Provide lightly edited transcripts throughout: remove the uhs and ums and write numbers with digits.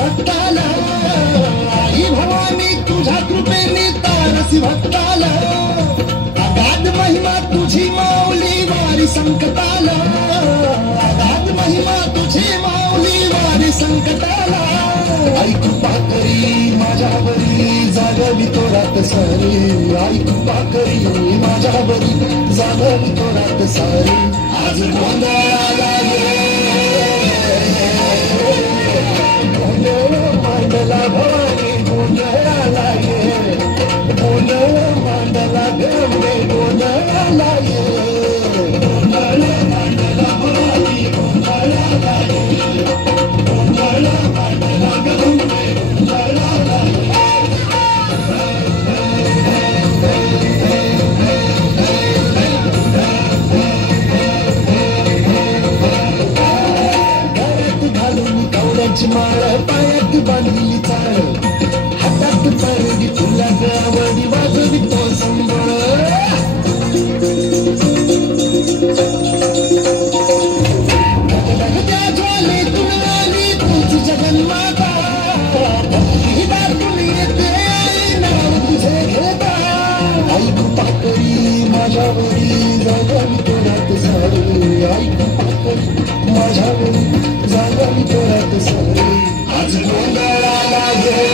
भक्ताला आई भवानी तुझ्या कृपेने तारसी भक्ताला अगाध महिमा तुझी माऊली वारी संकटाला अगाध महिमा तुझी माऊली वारी संकटाला आई कृपा करी माझ्यावरी जागवी तो रात सारी आई कृपा करी माझ्यावरी जागवी तो रात सारी आज गोंधळाला मांडला भवानी गोंधळाला ये गोंधळ मांडला गंगे गोंधळाला ये गोंधळ मांडला भवानी गोंधळाला ये गोंधळ मांडला गंगे गोंधळाला गळ्यात घालून कवड्याची माळ पायात बांधली चाळ हातात परडी फुला गवडी वाजवी तो संबळ त्या ज्वालेतून आली तुझी जगन्माता भक्तिदातून येते आई नाव तुझे घेता आई कृपा करी माझ्यावरी जागावी तो रात सारी आई कृपा करी माझ्यावरी जागावी तो रात सारी आज गोंधळाला ये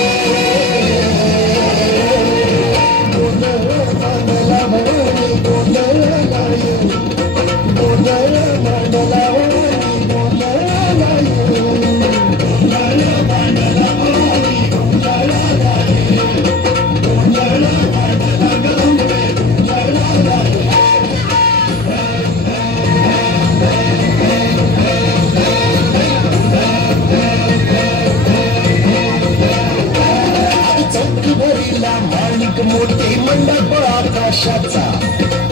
गोंधळ मांडला भवानी गोंधळाला ये गोंधळ मांडला भवानी गोंधळाला ये गोंधळ मांडला भवानी गोंधळाला ये गोंधळ मांडला गंगे गोंधळाला ये माणिक मोठे मंडप आकाशाचा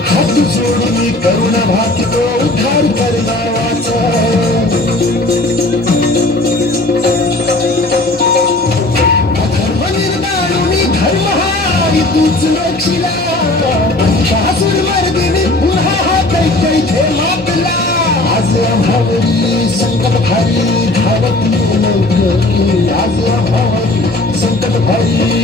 हात जोडून करुण भाकितो उद्धार करणावाचा धर्म निर्माणुनी धर्म हारी तूच रक्षिला शासूर मर्दिनी पुन्हा हा कैथे मापला आज आम्हावरी संकट भारी धावत आज आम्हावरी संकट भारी